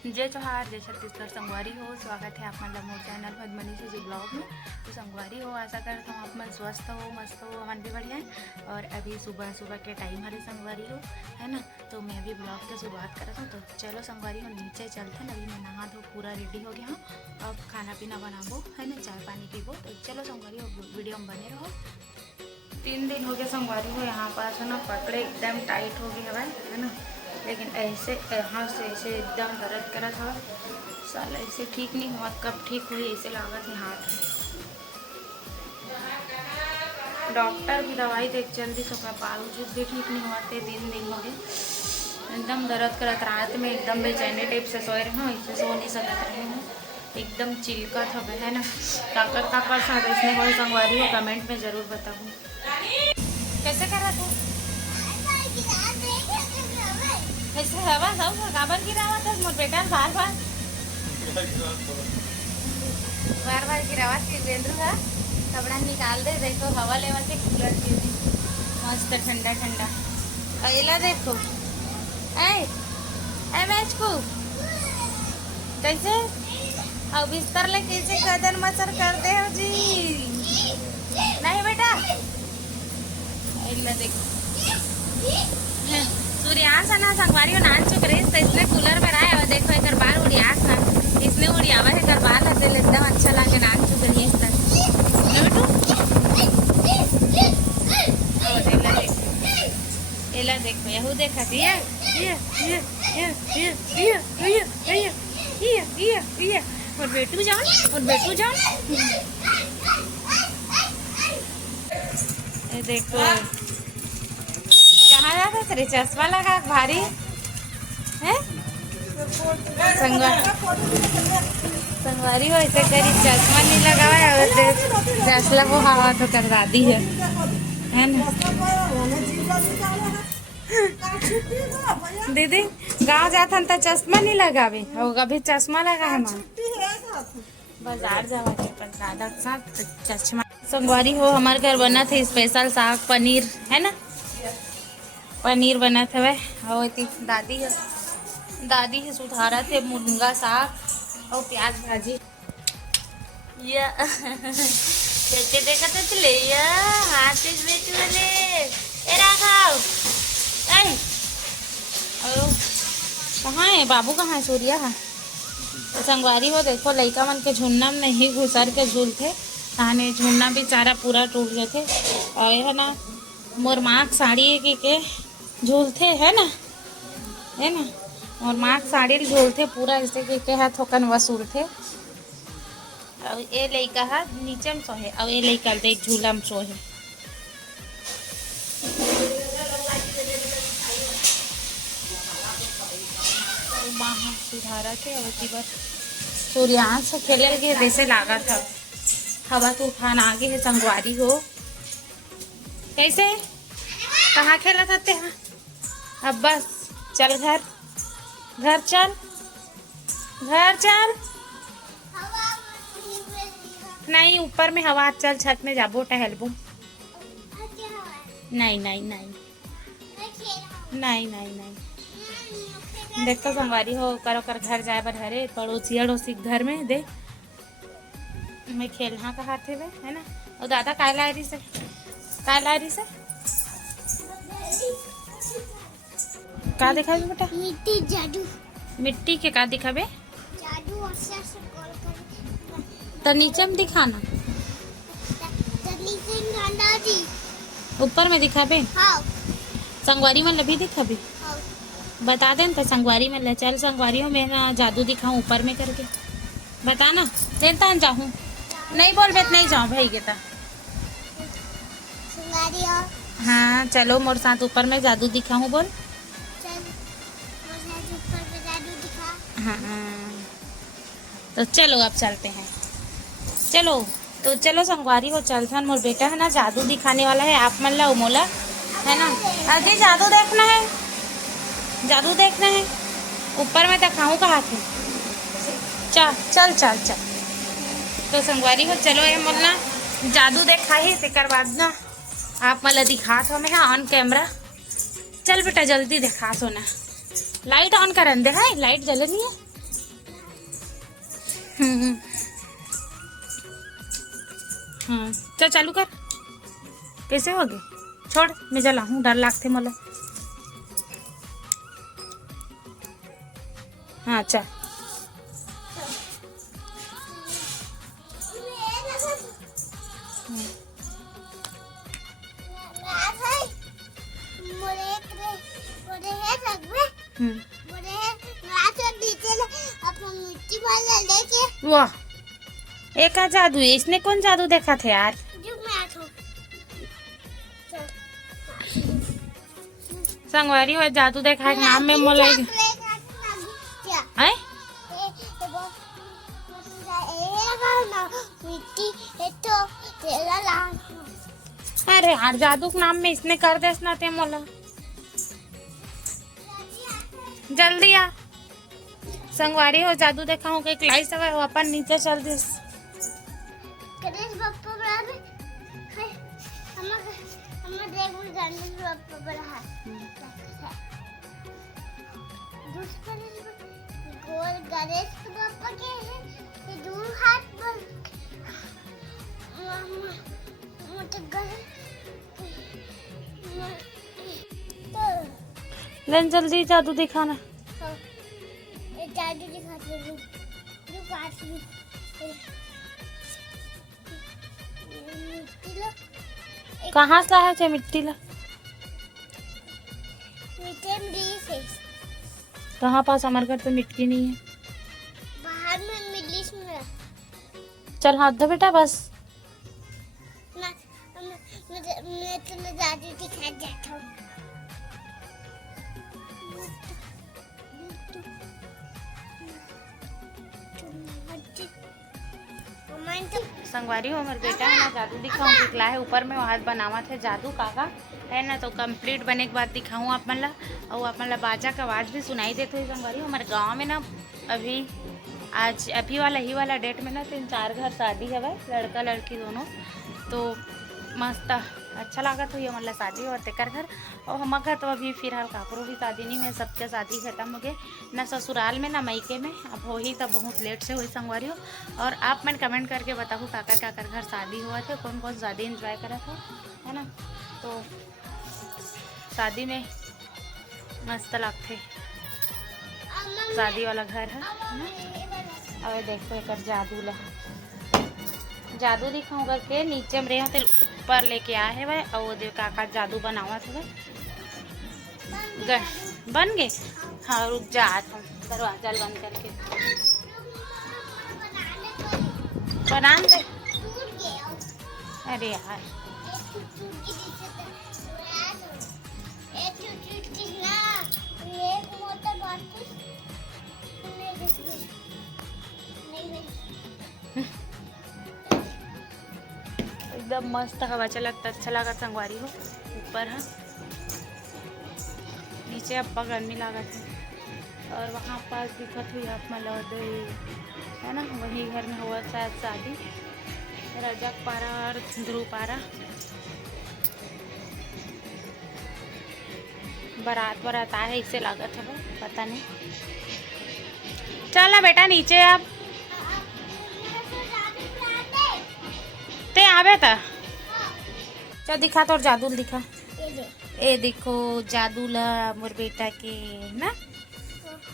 जय जोहार, जय छत्तीसगढ़। संगवारी हो, स्वागत है आप मतलब मोर चैनल मधुमनी से जी ब्लॉग में। तो संगवारी हो, आशा करता हूँ आप मन स्वस्थ हो, मस्त हो, मन भी बढ़िया है। और अभी सुबह सुबह के टाइम हरे संगवारी हो, है ना। तो मैं अभी ब्लॉग की शुरुआत कर रहा हूँ। तो चलो संगवारी हो, नीचे चलते हैं। अभी मैं नहा धो पूरा रेडी हो गया हूँ। अब खाना पीना बनाबो, है ना, चाय पानी पीबो। तो चलो संगवारी हो, वीडियो में बने रहो। 3 दिन हो गया संगवारी हो, यहाँ पास है ना पकड़े एकदम टाइट हो गए है ना। लेकिन ऐसे यहाँ से ऐसे एकदम दर्द करत हवा, साला ऐसे ठीक नहीं हुआ। कब ठीक हुई ऐसे लागत है हाथ में। डॉक्टर भी दवाई देख जल्दी सो का बावजूद भी ठीक नहीं हुआ थे। 3 दिन हो गए एकदम दर्द करत। रात में एकदम बेचैनी टाइप से सोए रहे हूँ, ऐसे सो नहीं सकते रहे हूँ, एकदम चिलकत हो है ना। ताकत का साथ इसमें कोई संगवारी हो, कमेंट में ज़रूर बताऊँ। कैसे कर रहा तू ऐसे हवा सब काबर गिरावा था मोर बेटा बार बार गिरावा थी बेंद्रू का कपड़ा निकाल दे। देखो हवा लेवा से कूलर की मस्त ठंडा ठंडा। अला देखो ऐ मैच को कैसे अब बिस्तर ले कैसे कदर मचर कर दे हो जी। नहीं बेटा अला देखो सूर्यास है ना संगवारी हो नाच चुक रही तो इसने कूलर में रहा है। देखो एक बार उड़ियास ना इसने उड़ियावा है बाल हंसे एकदम अच्छा लगे नाच चुक रही है एला देखो यहू देखा और बेटू जाओ ये देखो कहाँ जाता तेरे चश्मा लगा भारी है। संगवारी हो ऐसे करी चश्मा नहीं लगावा फैसला वो हवा तो कर दादी है ना। दीदी गाँव जाता तो चश्मा नहीं लगावे और अभी चश्मा लगा है माँ बाजार जावा के दादा के साथ चश्मा। संगवारी हो हमारे घर बना थे स्पेशल साग पनीर है ना, पनीर बना था और दादी है सुधारा थे मुनगा साग और प्याज भाजी। या कैसे देखा तो चले या हाथ से बेच वाले ए राघव कहाँ है बाबू, कहाँ है सूर्या है। तो संगवारी हो देखो लड़का मन के झुन्ना में नहीं घुसर के झूलते कहानी झुन्ना बेचारा पूरा टूट गए थे। और है ना मोर माक साड़ी के झूलते है ना और माक साड़ी झूलते पूरा ऐसे के हाथ होकन वसूल थे। और ये लड़का है नीचे में सोहे और ये लड़का देख झूला में सोहे। सुधारा थे और सूर्यास्त से खेल के जैसे लागा था हवा तूफान आगे है संगवारी हो। कैसे कहाँ खेला करते हैं अब बस चल घर चल नहीं ऊपर में हवा चल छत में जाबो टहलबो। नहीं देखो संगवारी हो करो कर घर जाए बर हरे पड़ोसी अड़ोसी घर में दे मैं खेलना कहा थे वे है ना। और दादा काय लारी से का दिखा बेटा मिट्टी जादू मिट्टी के का दिखाबे जादू तो नीचे में दिखाना ऊपर में दिखाबे। हाँ। संगवारी में लभी दिखाबे। हाँ। बता दें तो संगवारी में ले चल संगवारी में ना जादू दिखाऊं ऊपर में करके बताना देता जाऊँ नहीं बोल बेत नहीं जाऊँ भाई गेता। हाँ चलो मोर साथ ऊपर में जादू दिखाऊं बोल। हाँ तो चलो अब चलते हैं चलो संगवारी हो चलते हैं। मोर बेटा है ना जादू दिखाने वाला है आप मन ला मोला है ना। अजी जादू देखना है ऊपर में दिखाऊं कहाँ थे चल तो संगवारी हो चलो ये मोला जादू देखा ही तेकर बाद ना आप मला दिखा तो मैं ऑन कैमरा। चल बेटा जल्दी दिखा सोना लाइट ऑन करन दे है लाइट जल नहीं है हाँ चल चालू कर। कैसे हो गए? छोड़ मैं जला हूँ, डर लागते मला। हाँ चल। वाह एक का जादू है, इसने कौन जादू देखा थे यार? संगवारी हो जादू देखा है नाम में मोला है। अरे यार जादू के नाम में इसने कर देस ना ते मोला। जल्दी आ संगवारी हो जादू देखा हूँ कि क्लास सब है अपन नीचे चल दिस। लेन जल्दी जादू दिखाना। जादू दिखाते हैं जो पास में मिट्टी ला। कहाँ से आया मिट्टी ला? मिट्टी कहाँ पास? हमारे घर तो मिट्टी नहीं है। बाहर में मिली में। चल हाथ दो बेटा बस। मैं तुम्हें जादू दिखा जाता हूँ। संगवारी हो हमारे बेटा है ना जादू दिखाऊं दिखला है ऊपर में हाथ बनावा थे जादू काका है ना, तो कंप्लीट बने के बाद दिखाऊं आप मन ला। और आप मन ला बाजा का आवाज़ भी सुनाई देते हुए संगवारी हमारे गांव में ना अभी आज अभी वाला ही वाला डेट में ना 3-4 घर शादी है, लड़का लड़की दोनों। तो मस्त अच्छा लगा तो ये मतलब शादी और तेकर घर। और हमारे घर तो अभी फिलहाल काकरो भी शादी नहीं हुई, सबके शादी खत्म हो गए ना ससुराल में ना मायके में। अब हो ही तब बहुत लेट से हुई संगवारी हो। और आप मन कमेंट करके बताओ काकर घर शादी हुआ थे, कौन कौन शादी इंजॉय करा था है ना। तो शादी में मस्त लगते शादी वाला घर है ना। और देखो एक जादू ला जादू दिखाऊँ करके नीचे में रहे ऊपर लेके आए है भाई। और देव काका जादू बनावा था बन गए। हाँ रुक जा हम दरवाजा बंद करके बना दे। अरे यार एकदम मस्त हवा चलता अच्छा लगा संगवारी हो। ऊपर है नीचे अब्बा गर्मी लागत है। और वहाँ पास दिखत हुई आप मलौद है ना, वही घर में हुआ शायद शादी रजक पारा और ध्रुव पारा। बारात आए इससे लागत है पता नहीं। चल ना बेटा नीचे आप ते आवे था। चल दिखा तो और जादू दिखा। ए देखो जादू ला मोर बेटा के ना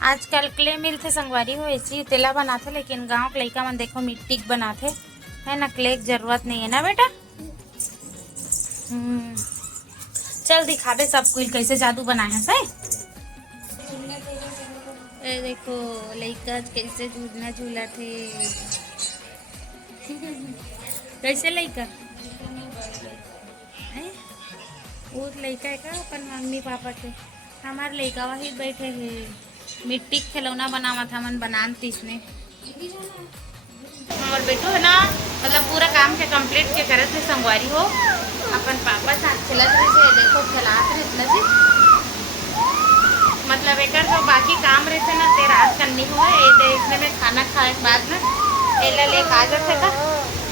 आजकल क्ले मिलते संगवारी हो ऐसी तेला बनाते, लेकिन गांव के लड़का मन देखो मिट्टी बनाते है ना, क्ले की जरूरत नहीं है ना बेटा। चल दिखावे सब कुछ कैसे जादू बनाए हैं सही। ए देखो लड़का कैसे झूलना झूला थे कैसे लड़का वो लड़का है का अपन मम्मी पापा के। हमारे लड़का वही बैठे है मिट्टी खिलौना बनावा था मन बनान तीसने। और बेटू है ना मतलब पूरा काम के कंप्लीट के करे थे संगवारी हो अपन पापा साथ खेलत रहे थे। देखो खिलात रहे इतना सी मतलब एक तो बाकी काम रहते ना ते रात करनी हुआ इसने में खाना खाए के बाद ना एला ले आ जाते का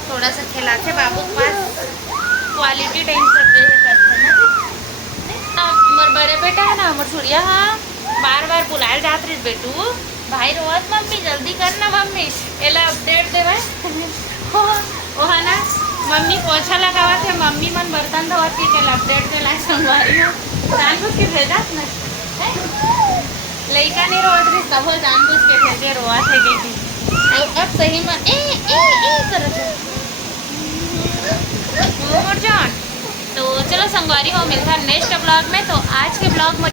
थोड़ा सा खिलाते बाबू के पास क्वालिटी टाइम करते ना। मोर बड़े बेटा है ना मोर छुड़िया हाँ बार बार बुलाए जात रही बेटू भाई रोवत मम्मी जल्दी करना मम्मी एला अपडेट देवे ओहा ना मम्मी पोछा लगावत है मम्मी मन बर्तन धोवत के एला अपडेट देला संगवारी हो जानबूझ के भेजत ना लइका नहीं रोवत रही सब जानबूझ के भेजे रोवत है कि अब सही में ए करत है मोर जान। तो चलो संगवारी हो मिलता है नेक्स्ट ब्लॉग में। तो आज के ब्लॉग में